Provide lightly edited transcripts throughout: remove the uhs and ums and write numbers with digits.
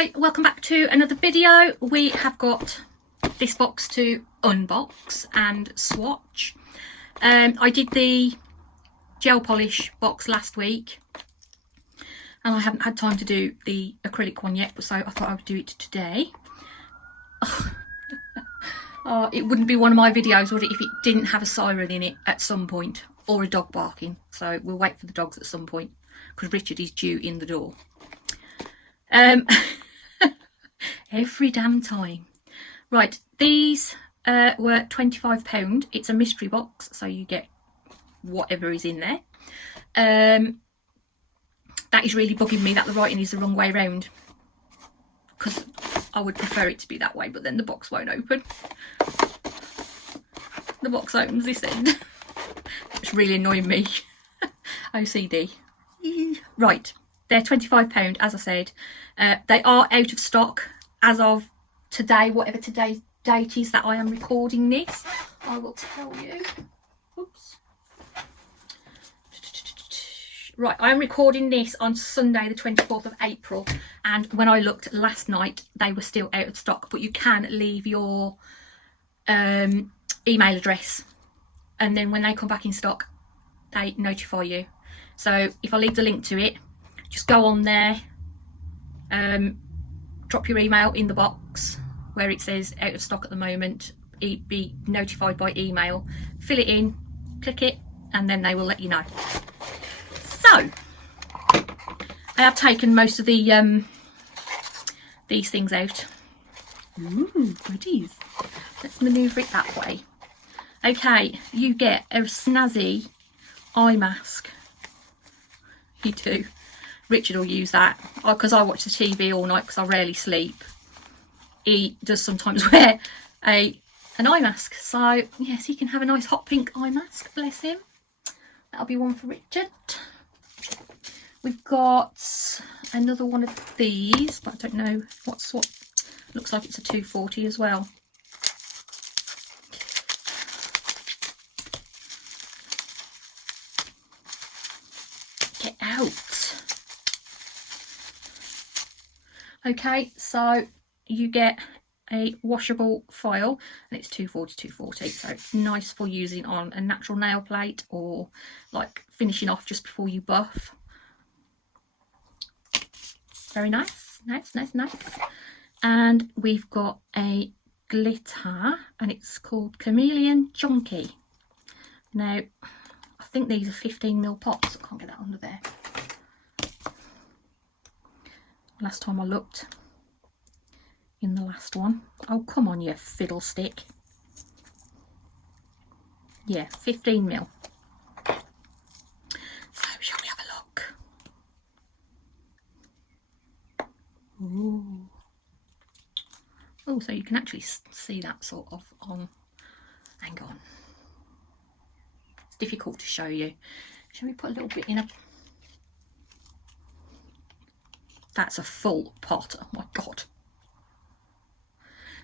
Hi, welcome back to another video. We have got this box to unbox and swatch. I did the gel polish box last week and I haven't had time to do the acrylic one yet, so I thought I would do it today. It wouldn't be one of my videos, would it, if it didn't have a siren in it at some point, or a dog barking. So we'll wait for the dogs at some point because Richard is due in the door. Every damn time. Right, these were £25. It's a mystery box, so you get whatever is in there. That is really bugging me that the writing is the wrong way round, because I would prefer it to be that way, but then the box won't open. The box opens this end. It's really annoying me. OCD. Right, they're £25, as I said. They are out of stock as of today, whatever today's date is that I am recording this. I will tell you. Oops. Right, I am recording this on Sunday the 24th of April, and when I looked last night they were still out of stock, but you can leave your email address and then when they come back in stock they notify you. So if I leave the link to it, just go on there, drop your email in the box where it says out of stock at the moment, be notified by email, fill it in, click it, and then they will let you know. So I have taken most of the these things out. Ooh, goodies. Let's manoeuvre it that way. Okay, you get a snazzy eye mask. You do. Richard will use that because I watch the TV all night because I rarely sleep. He does sometimes wear an eye mask, so yes, he can have a nice hot pink eye mask, bless him. That'll be one for Richard. We've got another one of these, but I don't know what looks like it's a 240 as well. Get out. Okay, so you get a washable file and it's 240, so it's nice for using on a natural nail plate or like finishing off just before you buff. Very nice, nice. And we've got a glitter and it's called Chameleon Chunky. Now I think these are 15mm pots. I can't get that under there. Last time I looked in the last one. Oh, come on, you fiddlestick. Yeah, 15mm. So shall we have a look? Ooh. Oh, so you can actually see that sort of on. Hang on. It's difficult to show you. Shall we put a little bit in a... That's a full pot. Oh my god.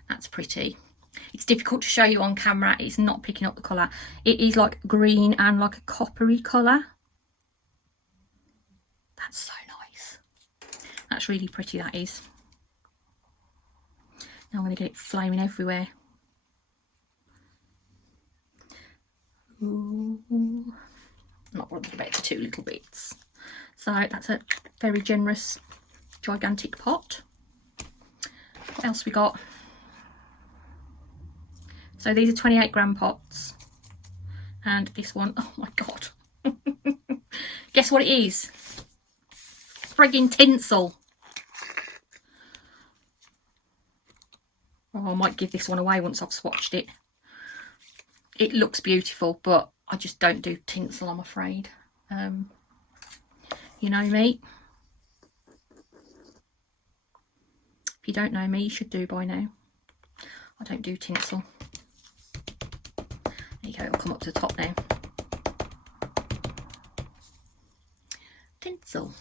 That's pretty. It's difficult to show you on camera. It's not picking up the colour. It is like green and like a coppery colour. That's so nice. That's really pretty, that is. Now I'm going to get it flaming everywhere. Ooh. I'm not bothered about the two little bits. So that's a very generous, gigantic pot. What else we got? So these are 28g pots, and this one, oh my god. Guess what it is? Friggin' tinsel. Oh, I might give this one away once I've swatched it. It looks beautiful, but I just don't do tinsel, I'm afraid. You know me. If you don't know me, you should do by now. I don't do tinsel. There you go, it'll come up to the top now. Tinsel.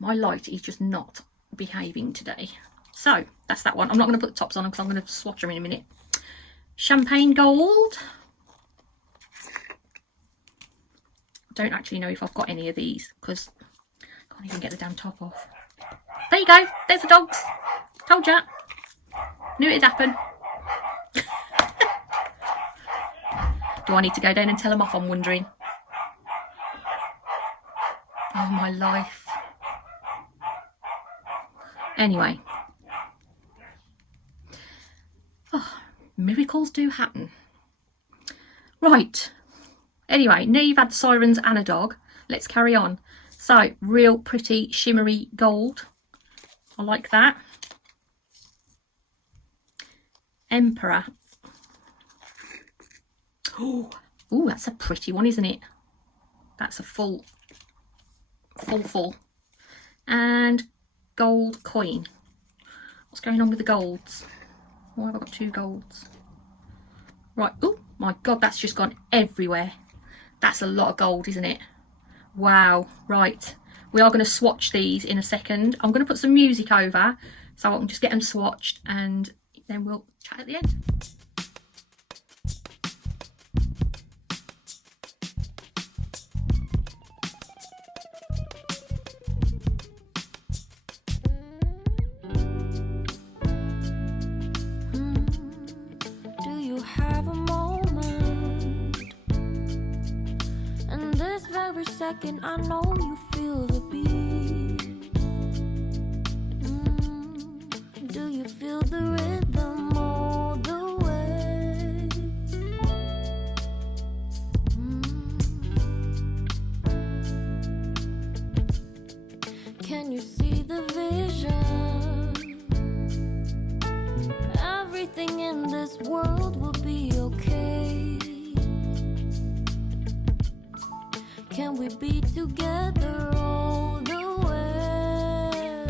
My light is just not behaving today. So, that's that one. I'm not going to put the tops on because I'm going to swatch them in a minute. Champagne Gold. I don't actually know if I've got any of these because I can't even get the damn top off. There you go. There's the dogs. Told ya. Knew it'd happen. Do I need to go down and tell them off, I'm wondering? Oh, my life. Anyway. Oh, miracles do happen. Right. Anyway, now you've had sirens and a dog. Let's carry on. So, real pretty shimmery gold. I like that. Emperor. Oh, that's a pretty one, isn't it? That's a full. And gold coin. What's going on with the golds? Why have I got 2 golds? Right. Oh my God, that's just gone everywhere. That's a lot of gold, isn't it? Wow. Right. We are going to swatch these in a second. I'm going to put some music over so I can just get them swatched and then we'll chat at the end. Second, I know you feel the beat. Do you feel the rhythm all the way? Can you see the vision? Everything in this world will be okay. Can we be together all the way?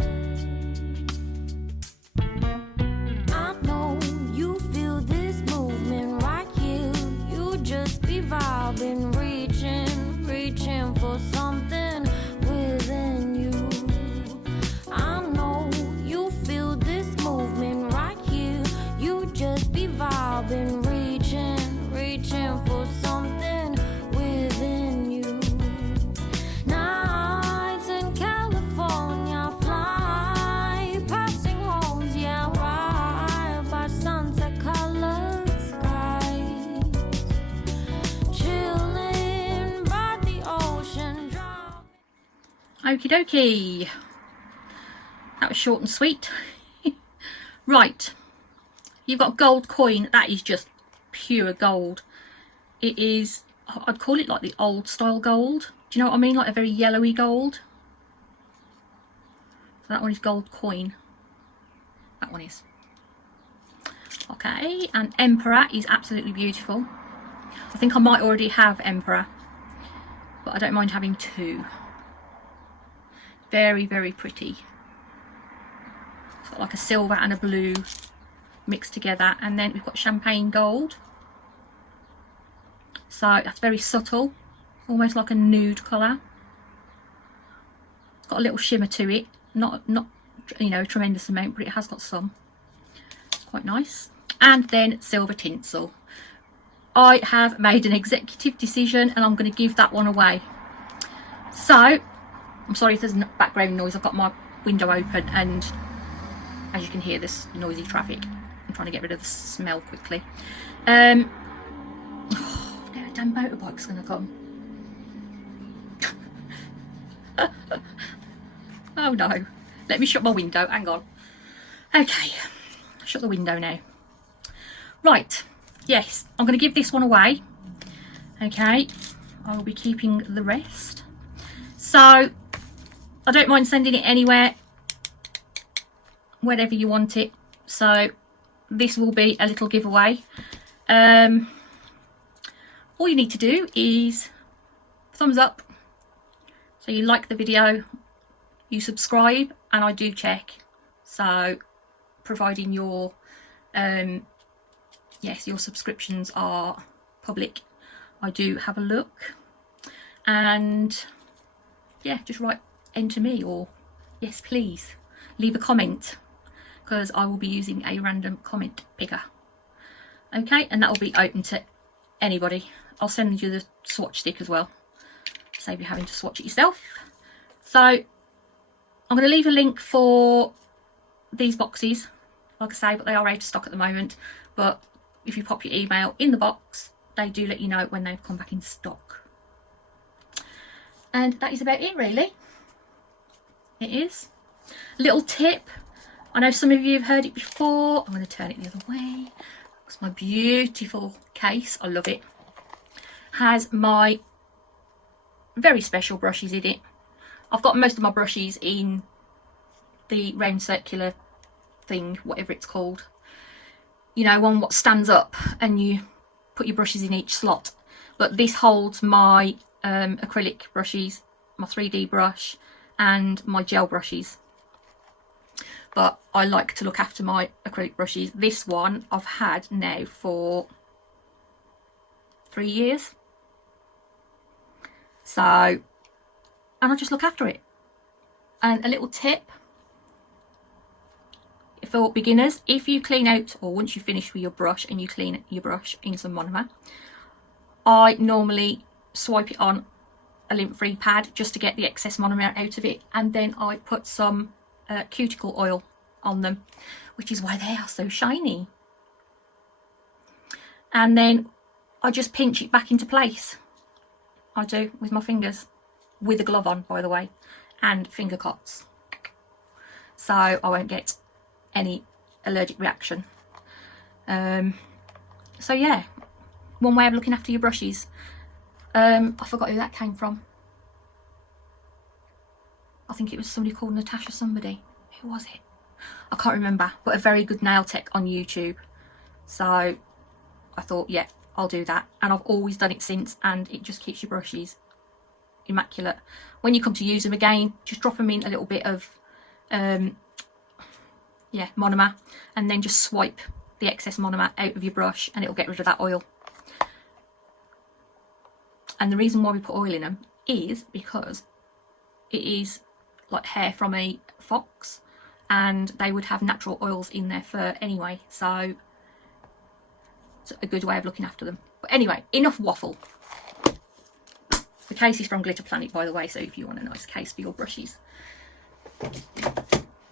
I know you feel this movement right here. You just be vibing, reaching for something within you. I know you feel this movement right here. You just be vibing, reaching for something within you. Okie dokie. That was short and sweet. Right. You've got gold coin. That is just pure gold. It is, I'd call it like the old style gold. Do you know what I mean? Like a very yellowy gold. So that one is gold coin. That one is. Okay. And Emperor is absolutely beautiful. I think I might already have Emperor. But I don't mind having 2. Very, very pretty. It's got like a silver and a blue mixed together. And then we've got champagne gold. So that's very subtle. Almost like a nude colour. It's got a little shimmer to it. Not you know, a tremendous amount, but it has got some. It's quite nice. And then silver tinsel. I have made an executive decision and I'm going to give that one away. So I'm sorry if there's background noise. I've got my window open and as you can hear, this noisy traffic. I'm trying to get rid of the smell quickly. Oh, now a damn motorbike's going to come. Oh no. Let me shut my window. Hang on. Okay. Shut the window now. Right. Yes. I'm going to give this one away. Okay. I will be keeping the rest. So I don't mind sending it anywhere, wherever you want it. So this will be a little giveaway. All you need to do is thumbs up. So you like the video, you subscribe, and I do check. So providing your yes, your subscriptions are public, I do have a look. And yeah, just write enter me or yes please, leave a comment because I will be using a random comment picker. Okay, and that will be open to anybody. I'll send you the swatch stick as well, save you having to swatch it yourself. So I'm going to leave a link for these boxes, like I say, but they are out of stock at the moment. But if you pop your email in the box, they do let you know when they've come back in stock. And that is about it, really. It is. Little tip, I know some of you have heard it before. I'm going to turn it the other way. It's my beautiful case, I love it. Has my very special brushes in it. I've got most of my brushes in the round circular thing, whatever it's called. You know, one what stands up and you put your brushes in each slot. But this holds my acrylic brushes, my 3D brush and my gel brushes. But I like to look after my acrylic brushes. This one I've had now for 3 years. So, and I just look after it. And a little tip for beginners, if you clean out, or once you finish with your brush and you clean your brush in some monomer, I normally swipe it on a lint-free pad just to get the excess monomer out of it, and then I put some cuticle oil on them, which is why they are so shiny. And then I just pinch it back into place. I do with my fingers, with a glove on, by the way, and finger cuts, so I won't get any allergic reaction. So yeah, one way of looking after your brushes. I forgot who that came from. I think it was somebody called Natasha somebody. Who was it? I can't remember, but a very good nail tech on YouTube. So I thought, yeah, I'll do that. And I've always done it since, and it just keeps your brushes immaculate. When you come to use them again, just drop them in a little bit of yeah, monomer, and then just swipe the excess monomer out of your brush and it'll get rid of that oil. And the reason why we put oil in them is because it is like hair from a fox, and they would have natural oils in their fur anyway, so it's a good way of looking after them. But anyway, enough waffle. The case is from Glitter Planet, by the way, so if you want a nice case for your brushes.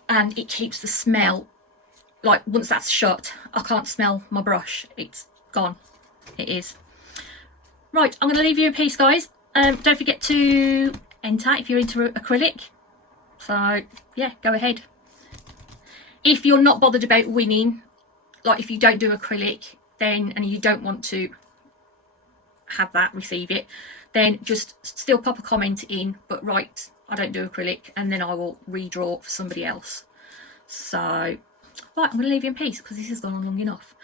And it keeps the smell, like once that's shut, I can't smell my brush, it's gone. It is. Right, I'm going to leave you in peace, guys. Don't forget to enter if you're into acrylic. So yeah, go ahead. If you're not bothered about winning, like if you don't do acrylic, then, and you don't want to have that, receive it, then just still pop a comment in, but write, I don't do acrylic, and then I will redraw for somebody else. So, right, I'm going to leave you in peace because this has gone on long enough.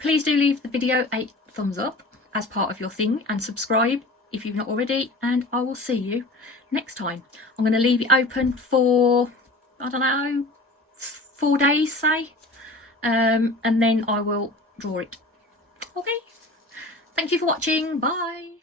Please do leave the video a thumbs up as part of your thing, and subscribe if you've not already, and I will see you next time. I'm going to leave it open for, I don't know, 4 days, say, and then I will draw it. Okay, thank you for watching. Bye.